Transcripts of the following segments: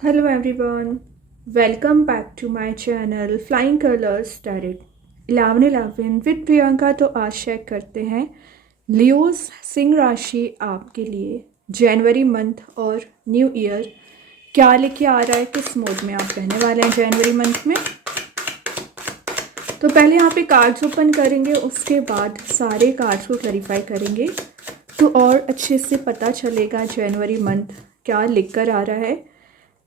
Hello everyone, welcome back to my channel Flying Colors Tarot 1111 with Priyanka. तो आज share करते हैं लियोज सिंह राशि आपके लिए जनवरी मंथ और न्यू ईयर क्या लेके आ रहा है, किस मोड में आप रहने वाले हैं जनवरी मंथ में। तो पहले यहाँ पे कार्ड्स ओपन करेंगे, उसके बाद सारे कार्ड्स को क्लैरिफाई करेंगे तो और अच्छे से पता चलेगा जनवरी मंथ क्या लिख कर आ रहा है।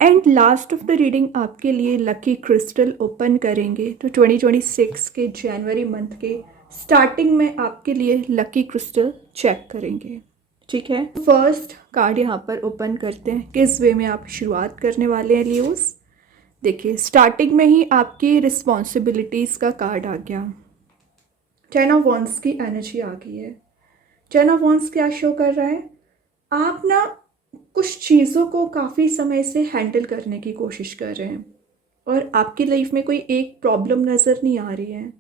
And last of the reading आपके लिए लकी क्रिस्टल ओपन करेंगे। तो 2026 के जनवरी मंथ के स्टार्टिंग में आपके लिए लकी क्रिस्टल चेक करेंगे, ठीक है। फर्स्ट कार्ड यहाँ पर ओपन करते हैं, किस वे में आप शुरुआत करने वाले हैं लियोस। देखिए स्टार्टिंग में ही आपकी रिस्पॉन्सिबिलिटीज़ का कार्ड आ गया, 10 ऑफ वॉन्ड्स की एनर्जी आ गई है। 10 ऑफ वॉन्ड्स क्या शो कर रहा है, आप ना कुछ चीज़ों को काफ़ी समय से हैंडल करने की कोशिश कर रहे हैं और आपकी लाइफ में कोई एक प्रॉब्लम नज़र नहीं आ रही है।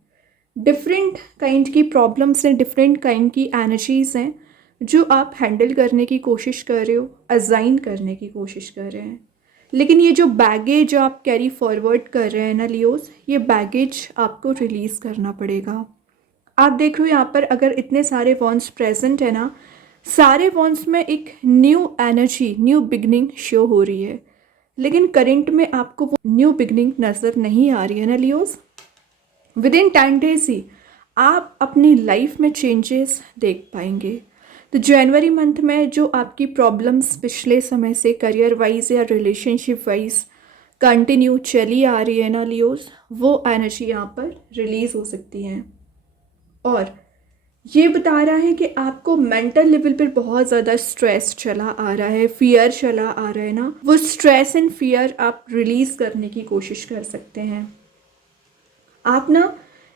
डिफरेंट काइंड की प्रॉब्लम्स हैं, डिफरेंट काइंड की एनर्जीज़ हैं जो आप हैंडल करने की कोशिश कर रहे हो, अजाइन करने की कोशिश कर रहे हैं। लेकिन ये जो बैगेज आप कैरी फॉरवर्ड कर रहे हैं ना लियोस, ये बैगेज आपको रिलीज़ करना पड़ेगा। आप देख रहे हो यहाँ पर अगर इतने सारे वॉन्ड्स प्रेजेंट है ना, सारे वॉन्ड्स में एक new energy, new beginning show हो रही है, लेकिन करंट में आपको वो न्यू बिगनिंग नज़र नहीं आ रही है ना लियोस। विद इन 10 डेज ही आप अपनी लाइफ में चेंजेस देख पाएंगे। तो जनवरी मंथ में जो आपकी प्रॉब्लम्स पिछले समय से करियर वाइज या रिलेशनशिप वाइज कंटिन्यू चली आ रही है ना लियोस, वो एनर्जी यहाँ पर रिलीज़ हो सकती हैं। और ये बता रहा है कि आपको मेंटल लेवल पर बहुत ज़्यादा स्ट्रेस चला आ रहा है, फियर चला आ रहा है ना, वो स्ट्रेस एंड फियर आप रिलीज़ करने की कोशिश कर सकते हैं। आप ना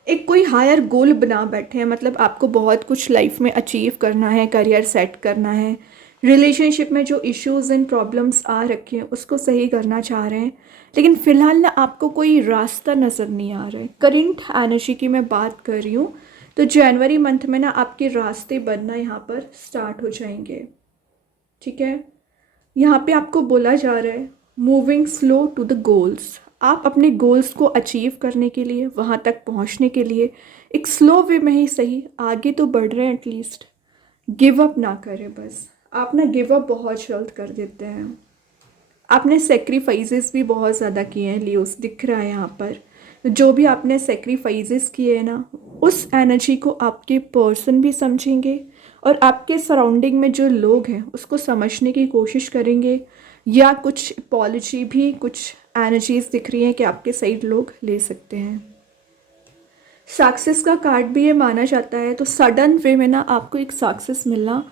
एक कोई हायर गोल बना बैठे हैं, मतलब आपको बहुत कुछ लाइफ में अचीव करना है, करियर सेट करना है, रिलेशनशिप में जो इश्यूज एंड प्रॉब्लम्स आ रखे हैं उसको सही करना चाह रहे हैं, लेकिन फ़िलहाल ना आपको कोई रास्ता नज़र नहीं आ रहा है। करंट एनर्जी की मैं बात कर रही हूँ, तो जनवरी मंथ में ना आपके रास्ते बनना यहाँ पर स्टार्ट हो जाएंगे, ठीक है। यहाँ पे आपको बोला जा रहा है moving slow to the goals. आप अपने गोल्स को अचीव करने के लिए, वहाँ तक पहुँचने के लिए एक स्लो वे में ही सही आगे तो बढ़ रहे हैं। एटलीस्ट गिव अप ना करें बस। आप ना गिव अप बहुत जल्द कर देते हैं। आपने सेक्रीफाइसेस भी बहुत ज़्यादा किए हैं लियोस, दिख रहा है यहाँ पर। जो भी आपने सेक्रीफाइसेस किए हैं ना, उस एनर्जी को आपके पर्सन भी समझेंगे और आपके सराउंडिंग में जो लोग हैं उसको समझने की कोशिश करेंगे, या कुछ अपॉलजी भी, कुछ एनर्जीज दिख रही हैं कि आपके साइड लोग ले सकते हैं। सक्सेस का कार्ड भी ये माना जाता है, तो सडन वे में ना आपको एक सक्सेस मिलना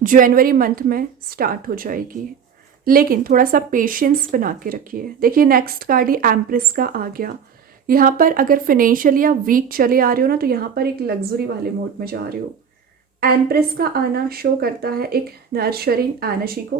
जनवरी मंथ में स्टार्ट हो जाएगी, लेकिन थोड़ा सा पेशेंस बना के रखिए। देखिए नेक्स्ट कार्ड ही एम्प्रेस का आ गया। यहाँ पर अगर फिनेंशियली आप वीक चले आ रहे हो ना, तो यहाँ पर एक लग्जरी वाले मोड में जा रहे हो। एम्प्रेस का आना शो करता है एक नर्चरिंग एनर्जी को,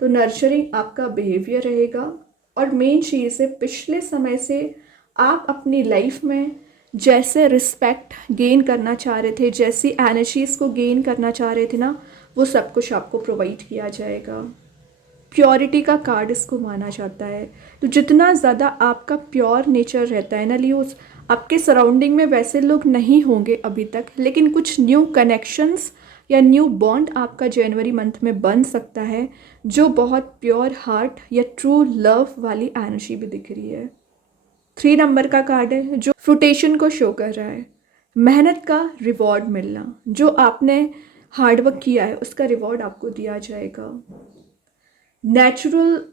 तो नर्चरिंग आपका बिहेवियर रहेगा। और मेन चीज़ है, पिछले समय से आप अपनी लाइफ में जैसे रिस्पेक्ट गेन करना चाह रहे थे, जैसी एनर्जीज़ को गेन करना चाह रहे थे ना, वो सब कुछ आपको प्रोवाइड किया जाएगा। प्योरिटी का कार्ड इसको माना जाता है। तो जितना ज़्यादा आपका प्योर नेचर रहता है ना लियोस, आपके सराउंडिंग में वैसे लोग नहीं होंगे अभी तक, लेकिन कुछ न्यू कनेक्शंस या न्यू बॉन्ड आपका जनवरी मंथ में बन सकता है, जो बहुत प्योर हार्ट या ट्रू लव वाली एनर्जी भी दिख रही है। 3 नंबर का कार्ड है जो फ्रूटेशन को शो कर रहा है, मेहनत का रिवॉर्ड मिलना। जो आपने हार्डवर्क किया है उसका रिवॉर्ड आपको दिया जाएगा। नेचुरल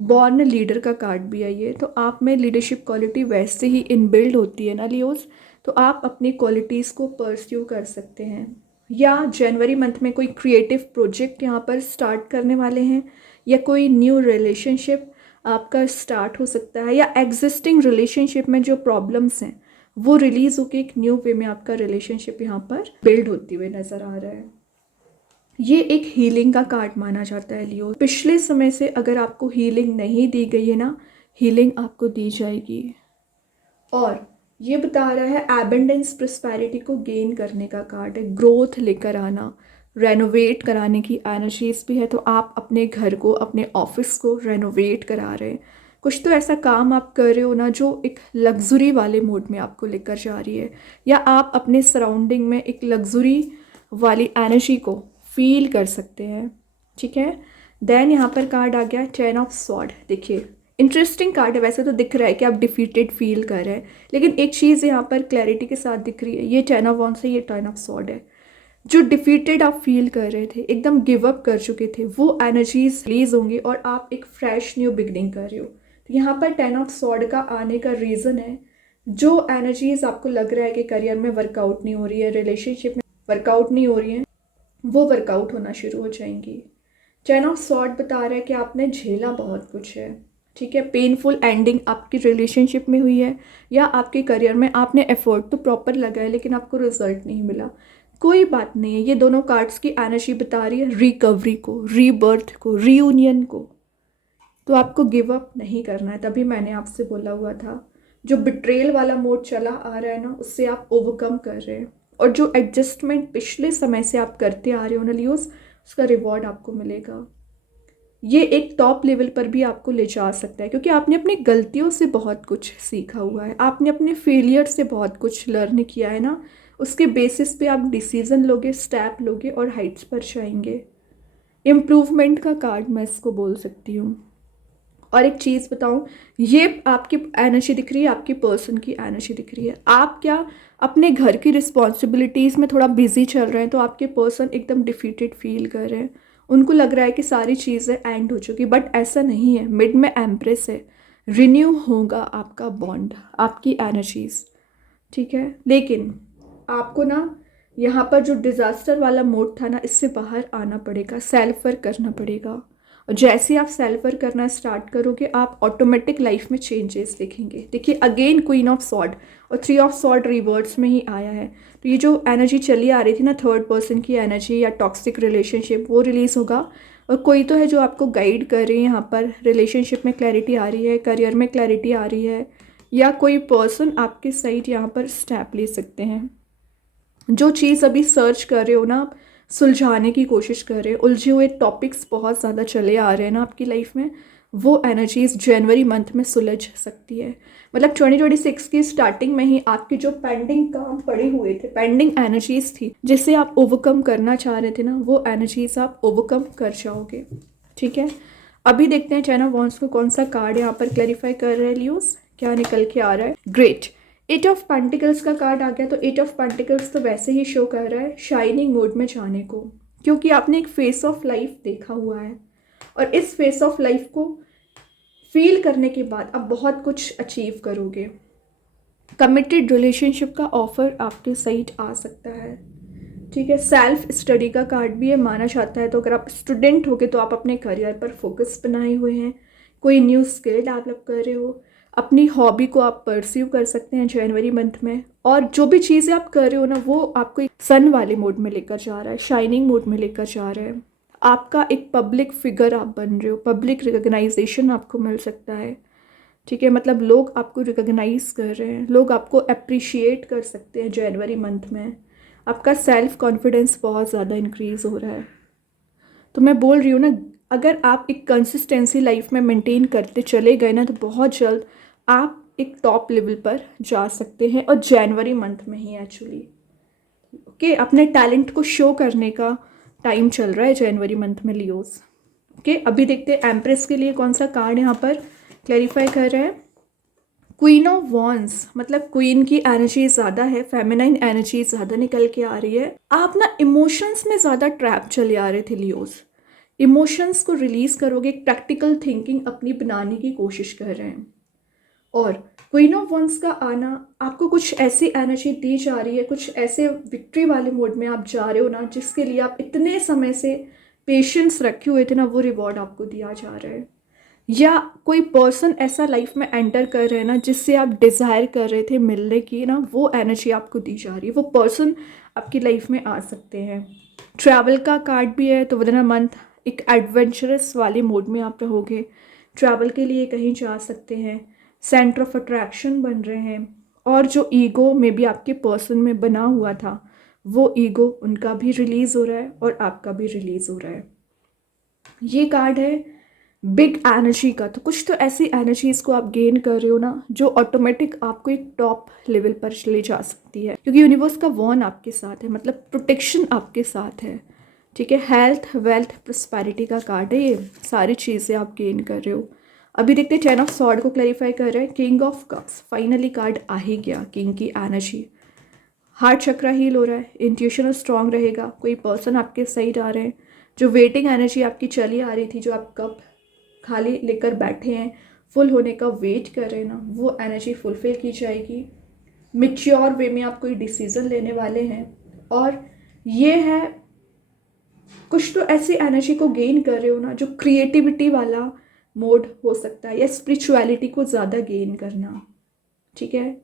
बॉर्न लीडर का कार्ड भी है ये, तो आप में लीडरशिप क्वालिटी वैसे ही इनबिल्ड होती है ना लियोस, तो आप अपनी क्वालिटीज़ को परस्यू कर सकते हैं। या जनवरी मंथ में कोई क्रिएटिव प्रोजेक्ट यहाँ पर स्टार्ट करने वाले हैं, या कोई न्यू रिलेशनशिप आपका स्टार्ट हो सकता है, या एग्जिस्टिंग रिलेशनशिप में जो प्रॉब्लम्स हैं वो रिलीज़ होकर एक न्यू वे में आपका रिलेशनशिप यहाँ पर बिल्ड होती हुए नज़र आ रहा है। ये एक हीलिंग का कार्ड माना जाता है लियो। पिछले समय से अगर आपको हीलिंग नहीं दी गई है ना, हीलिंग आपको दी जाएगी। और ये बता रहा है एबंडेंस प्रोस्पेरिटी को गेन करने का कार्ड है, ग्रोथ लेकर आना, रेनोवेट कराने की एनर्जीज भी है, तो आप अपने घर को, अपने ऑफिस को रेनोवेट करा रहे हैं। कुछ तो ऐसा काम आप कर रहे हो ना जो एक लग्जरी वाले मोड में आपको लेकर जा रही है, या आप अपने सराउंडिंग में एक लग्जरी वाली एनर्जी को फील कर सकते हैं। ठीक है। देन यहाँ पर कार्ड आ गया 10 ऑफ स्वॉर्ड। देखिए इंटरेस्टिंग कार्ड है, वैसे तो दिख रहा है कि आप डिफीटेड फील कर रहे हैं, लेकिन एक चीज़ यहाँ पर क्लैरिटी के साथ दिख रही है, ये 10 ऑफ वॉन्ड्स है, ये 10 ऑफ स्वॉर्ड है। जो डिफीटेड आप फील कर रहे थे, एकदम गिव अप कर चुके थे, वो एनर्जीज रिलीज होंगी और आप एक फ्रेश न्यू बिगनिंग कर रहे हो। तो यहाँ पर 10 ऑफ स्वॉर्ड का आने का रीज़न है, जो एनर्जीज आपको लग रहा है कि करियर में वर्कआउट नहीं हो रही है, रिलेशनशिप में वर्कआउट नहीं हो रही है, वो वर्कआउट होना शुरू हो जाएंगी। 10 ऑफ स्वॉर्ड बता रहा है कि आपने झेला बहुत कुछ है। ठीक है। पेनफुल एंडिंग आपकी रिलेशनशिप में हुई है, या आपके करियर में आपने एफर्ट तो प्रॉपर लगाया लेकिन आपको रिजल्ट नहीं मिला। कोई बात नहीं है, ये दोनों कार्ड्स की एनर्जी बता रही है रिकवरी को, रीबर्थ को, रीयूनियन को। तो आपको गिव अप नहीं करना है, तभी मैंने आपसे बोला हुआ था जो बिट्रेल वाला मोड चला आ रहा है ना, उससे आप ओवरकम कर रहे हैं, और जो एडजस्टमेंट पिछले समय से आप करते आ रहे हो ना लियोस, उसका रिवॉर्ड आपको मिलेगा। ये एक टॉप लेवल पर भी आपको ले जा सकता है, क्योंकि आपने अपनी गलतियों से बहुत कुछ सीखा हुआ है, आपने अपने फेलियर से बहुत कुछ लर्न किया है ना, उसके बेसिस पे आप डिसीजन लोगे, स्टेप लोगे और हाइट्स पर जाएंगे। इम्प्रूवमेंट का कार्ड मैं इसको बोल सकती हूँ। और एक चीज़ बताऊँ, ये आपकी एनर्जी दिख रही है, आपकी पर्सन की एनर्जी दिख रही है। आप क्या अपने घर की रिस्पॉन्सिबिलिटीज़ में थोड़ा बिजी चल रहे हैं, तो आपके पर्सन एकदम डिफीटेड फील कर रहे हैं, उनको लग रहा है कि सारी चीज़ें एंड हो चुकी, बट ऐसा नहीं है। मिड में एम्प्रेस है, रिन्यू होगा आपका बॉन्ड, आपकी एनर्जीज। ठीक है। लेकिन आपको ना यहाँ पर जो डिज़ास्टर वाला मोड था ना, इससे बाहर आना पड़ेगा, सेल्फ वर्क करना पड़ेगा। और जैसे ही आप सेल्फ वर्क करना स्टार्ट करोगे, आप ऑटोमेटिक लाइफ में चेंजेस देखेंगे। देखिए अगेन क्वीन ऑफ सॉर्ड और 3 ऑफ सॉर्ड रिवर्स में ही आया है। तो ये जो एनर्जी चली आ रही थी ना, थर्ड पर्सन की एनर्जी या टॉक्सिक रिलेशनशिप, वो रिलीज़ होगा। और कोई तो है जो आपको गाइड कर रही है, यहाँ पर रिलेशनशिप में क्लैरिटी आ रही है, करियर में क्लैरिटी आ रही है, या कोई पर्सन आपके साइड यहाँ पर स्टेप ले सकते हैं। जो चीज़ अभी सर्च कर रहे हो ना, आप सुलझाने की कोशिश कर रहे हो, उलझे हुए टॉपिक्स बहुत ज़्यादा चले आ रहे हैं ना आपकी लाइफ में, वो एनर्जीज जनवरी मंथ में सुलझ सकती है। मतलब 2026 की स्टार्टिंग में ही आपके जो पेंडिंग काम पड़े हुए थे, पेंडिंग एनर्जीज थी जिसे आप ओवरकम करना चाह रहे थे ना, वो एनर्जीज आप ओवरकम कर जाओगे। ठीक है। अभी देखते हैं चाइना वॉन्ड्स को कौन सा कार्ड यहाँ पर क्लैरिफाई कर रहे हैं लियोस, क्या निकल के आ रहा है। ग्रेट, 8 ऑफ पेंटिकल्स का कार्ड आ गया। तो 8 ऑफ पेंटिकल्स तो वैसे ही शो कर रहा है शाइनिंग मोड में जाने को, क्योंकि आपने एक फेस ऑफ लाइफ देखा हुआ है, और इस फेस ऑफ लाइफ को फील करने के बाद आप बहुत कुछ अचीव करोगे। कमिटेड रिलेशनशिप का ऑफर आपके साइड आ सकता है। ठीक है। सेल्फ स्टडी का कार्ड भी ये माना जाता है, तो अगर आप स्टूडेंट होगे तो आप अपने करियर पर फोकस बनाए हुए हैं, कोई न्यू स्किल डेवलप कर रहे हो, अपनी हॉबी को आप परस्यू कर सकते हैं जनवरी मंथ में। और जो भी चीज़ें आप कर रहे हो ना, वो आपको एक सन वाले मोड में लेकर जा रहा है, शाइनिंग मोड में लेकर जा रहा है। आपका एक पब्लिक फिगर आप बन रहे हो, पब्लिक रिकग्नाइजेशन आपको मिल सकता है। ठीक है। मतलब लोग आपको रिकग्नाइज कर रहे हैं, लोग आपको अप्रिशिएट कर सकते हैं जनवरी मंथ में। आपका सेल्फ कॉन्फिडेंस बहुत ज़्यादा इंक्रीज़ हो रहा है। तो मैं बोल रही हूँ ना, अगर आप एक कंसिस्टेंसी लाइफ में मेंटेन करते चले गए ना, तो बहुत जल्द आप एक टॉप लेवल पर जा सकते हैं, और जनवरी मंथ में ही एक्चुअली। ओके। अपने टैलेंट को शो करने का टाइम चल रहा है जनवरी मंथ में लियोस। ओके। अभी देखते हैं एम्प्रेस के लिए कौन सा कार्ड यहाँ पर क्लैरिफाई कर रहे हैं। क्वीन ऑफ वॉन्ड्स, मतलब क्वीन की एनर्जी ज़्यादा है, फेमिनाइन एनर्जी ज़्यादा निकल के आ रही है। आप ना इमोशंस में ज़्यादा ट्रैप चले आ रहे थे लियोस, इमोशंस को रिलीज़ करोगे, एक प्रैक्टिकल थिंकिंग अपनी बनाने की कोशिश कर रहे हैं। और क्वीन ऑफ वंस का आना आपको कुछ ऐसी एनर्जी दी जा रही है, कुछ ऐसे विक्ट्री वाले मोड में आप जा रहे हो ना, जिसके लिए आप इतने समय से पेशेंस रखे हुए थे ना, वो रिवॉर्ड आपको दिया जा रहा है। या कोई पर्सन ऐसा लाइफ में एंटर कर रहे हैं ना, जिससे आप डिज़ायर कर रहे थे मिलने की ना, वो एनर्जी आपको दी जा रही है, वो पर्सन आपकी लाइफ में आ सकते हैं। ट्रैवल का कार्ड भी है, तो विद इन अ मंथ एक एडवेंचरस वाले मोड में आप रहोगे, ट्रैवल के लिए कहीं जा सकते हैं, सेंटर ऑफ अट्रैक्शन बन रहे हैं, और जो ईगो में भी आपके पर्सन में बना हुआ था, वो ईगो उनका भी रिलीज़ हो रहा है और आपका भी रिलीज़ हो रहा है। ये कार्ड है बिग एनर्जी का। तो कुछ तो ऐसी एनर्जीज को आप गेन कर रहे हो ना जो ऑटोमेटिक आपको एक टॉप लेवल पर ले जा सकती है, क्योंकि यूनिवर्स का वॉन आपके साथ है, मतलब प्रोटेक्शन आपके साथ है। ठीक है, हेल्थ वेल्थ प्रॉस्पेरिटी का कार्ड है ये, सारी चीज़ें आप गेन कर रहे हो। अभी देखते हैं 10 ऑफ सॉर्ड को क्लैरिफाई कर रहे हैं। King of cups, finally card आ ही गया, किंग की एनर्जी। हार्ट चक्रा हील हो रहा है, इंट्यूशन स्ट्रांग रहेगा, कोई पर्सन आपके साइड आ रहे हैं। जो वेटिंग एनर्जी आपकी चली आ रही थी, जो आप कप खाली लेकर बैठे हैं, फुल होने का वेट कर रहे हैं ना, वो एनर्जी फुलफिल की जाएगी। मिच्योर वे में आप कोई डिसीजन लेने वाले हैं, और ये है कुछ तो ऐसी एनर्जी को गेन कर रहे हो ना जो क्रिएटिविटी वाला मोड हो सकता है, या स्पिरिचुअलिटी को ज़्यादा गेन करना। ठीक है,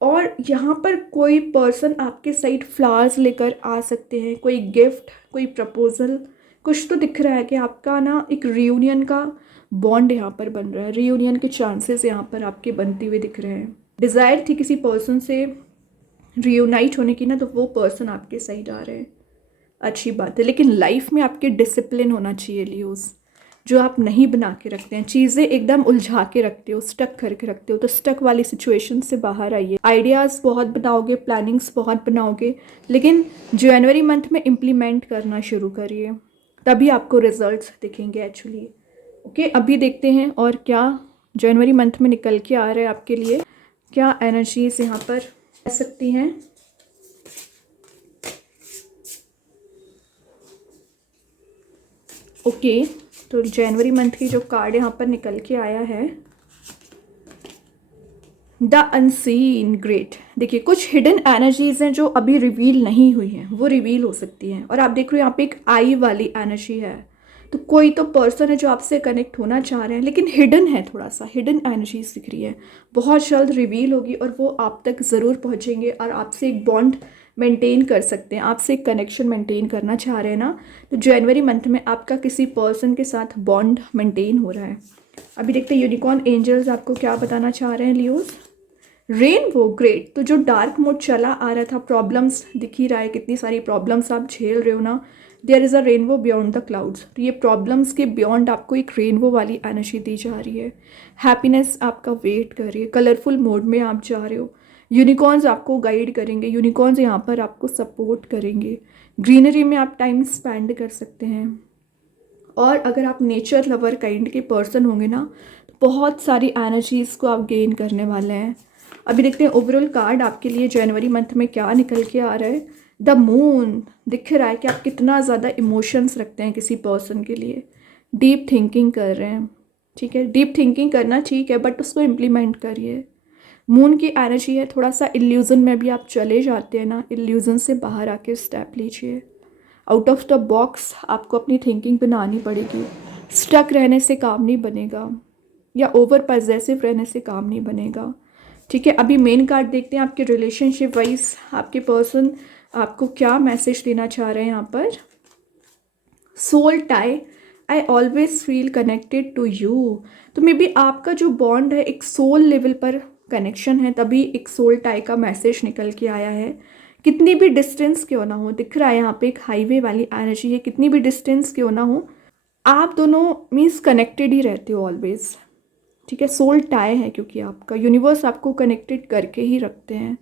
और यहाँ पर कोई पर्सन आपके साइड फ्लावर्स लेकर आ सकते हैं, कोई गिफ्ट, कोई प्रपोजल, कुछ तो दिख रहा है कि आपका ना एक रियूनियन का बॉन्ड यहाँ पर बन रहा है। रियूनियन के चांसेस यहाँ पर आपके बनते हुए दिख रहे हैं। डिज़ायर थी किसी पर्सन से रियूनाइट होने की ना, तो वो पर्सन आपके साइड आ रहे हैं, अच्छी बात है। लेकिन लाइफ में आपके डिसिप्लिन होना चाहिए लियोस, जो आप नहीं बना के रखते हैं, चीज़ें एकदम उलझा के रखते हो, स्टक करके रखते हो, तो स्टक वाली सिचुएशन से बाहर आइए। आइडियाज़ बहुत बनाओगे, प्लानिंग्स बहुत बनाओगे, लेकिन जनवरी मंथ में इम्प्लीमेंट करना शुरू करिए, तभी आपको रिजल्ट्स दिखेंगे एक्चुअली। ओके, अभी देखते हैं और क्या जनवरी मंथ में निकल के आ रहा है आपके लिए, क्या एनर्जीज यहाँ पर रह सकती हैं। ओके, तो जनवरी मंथ की जो कार्ड यहाँ पर निकल के आया है, द अनसीन ग्रेट। देखिए, कुछ हिडन एनर्जीज हैं जो अभी रिवील नहीं हुई हैं, वो रिवील हो सकती हैं। और आप देख रहे हो यहाँ पे एक आई वाली एनर्जी है, तो कोई तो पर्सन है जो आपसे कनेक्ट होना चाह रहे हैं, लेकिन हिडन है, थोड़ा सा हिडन एनर्जीज दिख रही है। बहुत जल्द रिवील होगी और वो आप तक ज़रूर पहुँचेंगे और आपसे एक बॉन्ड मेंटेन कर सकते हैं, आपसे एक कनेक्शन मेंटेन करना चाह रहे हैं ना, तो जनवरी मंथ में आपका किसी पर्सन के साथ बॉन्ड मेंटेन हो रहा है। अभी देखते हैं यूनिकॉर्न एंजल्स आपको क्या बताना चाह रहे हैं लियोस। Rainbow great. तो जो डार्क मोड चला आ रहा था, प्रॉब्लम्स दिख ही रहा है, कितनी सारी प्रॉब्लम्स आप झेल रहे हो ना, there is a rainbow beyond the clouds. तो ये प्रॉब्लम्स के बियॉन्ड आपको एक रेनबो वाली एनर्जी दी जा रही है। हैप्पीनेस आपका वेट कर रही है, कलरफुल मोड में आप जा रहे हो। यूनिकॉर्न्स आपको गाइड करेंगे, यूनिकॉर्न्स यहाँ पर आपको सपोर्ट करेंगे। ग्रीनरी में आप टाइम स्पेंड कर सकते हैं, और अगर आप नेचर लवर काइंड के पर्सन होंगे ना, तो बहुत सारी एनर्जीज़ को आप गेन करने वाले हैं। अभी देखते हैं ओवरऑल कार्ड आपके लिए जनवरी मंथ में क्या निकल के आ रहा है। द मून दिख रहा है कि आप कितना ज़्यादा इमोशंस रखते हैं किसी पर्सन के लिए, डीप थिंकिंग कर रहे हैं। ठीक है, डीप थिंकिंग करना ठीक है, बट उसको इम्प्लीमेंट करिए। मून की एनर्जी है, थोड़ा सा इल्यूज़न में भी आप चले जाते हैं ना, इल्यूज़न से बाहर आके स्टेप लीजिए। आउट ऑफ द बॉक्स आपको अपनी थिंकिंग बनानी पड़ेगी। स्टक रहने से काम नहीं बनेगा, या ओवर पॉजेसिव रहने से काम नहीं बनेगा। ठीक है, अभी मेन कार्ड देखते हैं आपके रिलेशनशिप वाइज आपके पर्सन आपको क्या मैसेज देना चाह रहे हैं यहाँ पर। Soul tie, I always feel connected to you. तो मे बी आपका जो बॉन्ड है एक सोल लेवल पर कनेक्शन है, तभी एक सोल टाई का मैसेज निकल के आया है। कितनी भी डिस्टेंस क्यों ना हो, दिख रहा है यहाँ पे एक हाईवे वाली एनर्जी है, कितनी भी डिस्टेंस क्यों ना हो, आप दोनों मीन्स कनेक्टेड ही रहते हो ऑलवेज। ठीक है, सोल टाई है, क्योंकि आपका यूनिवर्स आपको कनेक्टेड करके ही रखते हैं,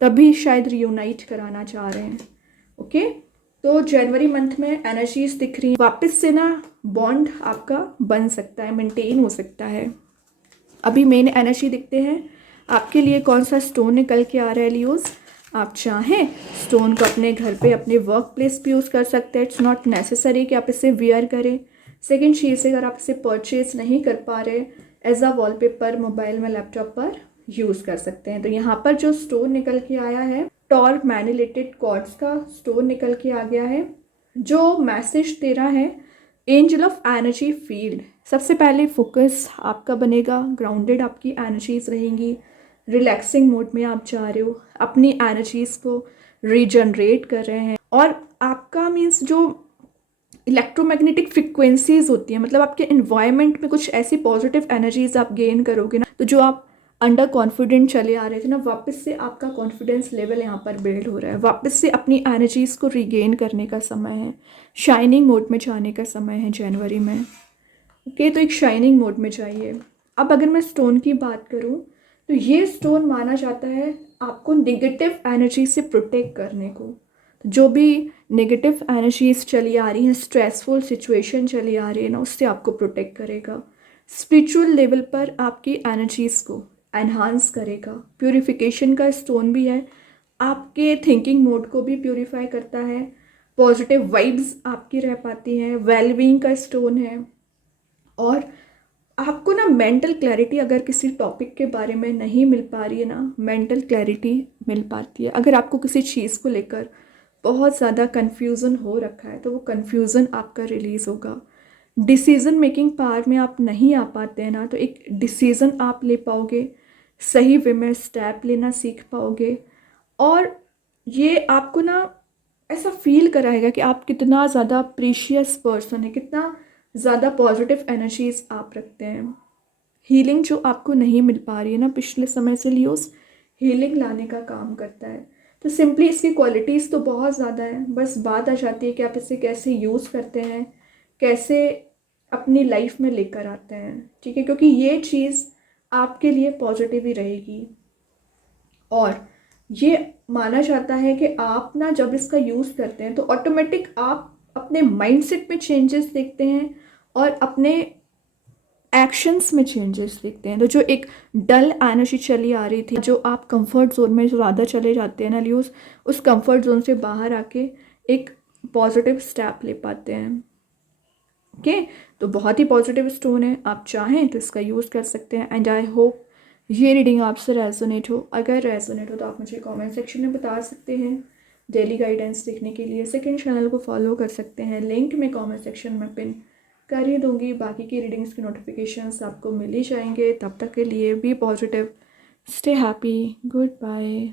तभी शायद रियूनाइट कराना चाह रहे हैं। ओके, तो जनवरी मंथ में एनर्जीज दिख रही हैं, वापस से ना बॉन्ड आपका बन सकता है, मेंटेन हो सकता है। अभी मेन एनर्जी दिखते हैं आपके लिए कौन सा स्टोन निकल के आ रहा है लियोस। आप चाहें स्टोन को अपने घर पे, अपने वर्क प्लेस पे यूज़ कर सकते हैं, इट्स नॉट नेसेसरी कि आप इसे वियर करें। सेकेंड चीज़, अगर आप इसे परचेज नहीं कर पा रहे, एज अ वॉलपेपर मोबाइल में, लैपटॉप पर यूज़ कर सकते हैं। तो यहाँ पर जो स्टोन निकल के आया है, टॉर मैनिलेटेड कॉर्ड्स का स्टोन निकल के आ गया है, जो मैसेज दे रहा है एंजल ऑफ एनर्जी फील्ड। सबसे पहले फोकस आपका बनेगा, ग्राउंडेड आपकी एनर्जीज रहेंगी, रिलैक्सिंग मोड में आप जा रहे हो, अपनी एनर्जीज को रीजनरेट कर रहे हैं। और आपका मीन्स जो इलेक्ट्रोमैग्नेटिक फ्रिक्वेंसीज होती हैं, मतलब आपके इन्वायरमेंट में कुछ ऐसी पॉजिटिव एनर्जीज आप गेन करोगे ना, तो जो आप अंडर कॉन्फिडेंट चले आ रहे थे ना, वापस से आपका कॉन्फिडेंस लेवल यहाँ पर बिल्ड हो रहा है, वापस से अपनी एनर्जीज़ को रिगेन करने का समय है, शाइनिंग मोड में जाने का समय है जनवरी में। ओके, तो एक शाइनिंग मोड में जाइए। अब अगर मैं स्टोन की बात करूँ तो ये स्टोन माना जाता है आपको नेगेटिव एनर्जी से प्रोटेक्ट करने को। जो भी नेगेटिव एनर्जीज चली आ रही हैं, स्ट्रेसफुल सिचुएशन चली आ रही है ना, उससे आपको प्रोटेक्ट करेगा। स्पिरिचुअल लेवल पर आपकी एनर्जीज़ को एनहांस करेगा। प्यूरिफिकेशन का स्टोन भी है, आपके थिंकिंग मोड को भी प्यूरिफाई करता है, पॉजिटिव वाइब्स आपकी रह पाती हैं। वेलबींग का स्टोन है, और आपको ना मेंटल क्लैरिटी अगर किसी टॉपिक के बारे में नहीं मिल पा रही है ना, मेंटल क्लैरिटी मिल पाती है। अगर आपको किसी चीज़ को लेकर बहुत ज़्यादा कन्फ्यूज़न हो रखा है तो वो कन्फ्यूज़न आपका रिलीज़ होगा। डिसीज़न मेकिंग पावर में आप नहीं आ पाते हैं ना, तो एक डिसीज़न आप ले पाओगे, सही वे में स्टेप लेना सीख पाओगे, और ये आपको ना ऐसा फील कराएगा कि आप कितना ज़्यादा प्रीशियस पर्सन है, कितना ज़्यादा पॉजिटिव एनर्जीज आप रखते हैं। हीलिंग जो आपको नहीं मिल पा रही है ना पिछले समय से, लियोस हीलिंग लाने का काम करता है। तो सिंपली इसकी क्वालिटीज़ तो बहुत ज़्यादा है, बस बात आ जाती है कि आप इसे कैसे यूज़ करते हैं, कैसे अपनी लाइफ में लेकर आते हैं। ठीक है, क्योंकि ये चीज़ आपके लिए पॉजिटिव ही रहेगी। और ये माना जाता है कि आप ना जब इसका यूज़ करते हैं तो ऑटोमेटिक आप अपने माइंडसेट में चेंजेस देखते हैं और अपने एक्शंस में चेंजेस देखते हैं। तो जो एक डल एनर्जी चली आ रही थी, जो आप कंफर्ट जोन में जो ज़्यादा चले जाते हैं ना लियोस, उस कंफर्ट जोन से बाहर आके एक पॉजिटिव स्टेप ले पाते हैं। ओके, तो बहुत ही पॉजिटिव स्टोन है, आप चाहें तो इसका यूज़ कर सकते हैं। एंड आई होप ये रीडिंग आपसे रेजोनेट हो। अगर रेजोनेट हो तो आप मुझे कमेंट सेक्शन में बता सकते हैं। डेली गाइडेंस देखने के लिए सेकंड चैनल को फॉलो कर सकते हैं, लिंक मैं कमेंट सेक्शन में पिन कर ही दूंगी। बाकी की रीडिंग्स के नोटिफिकेशंस आपको मिल ही जाएंगे। तब तक के लिए be positive, stay happy, good bye.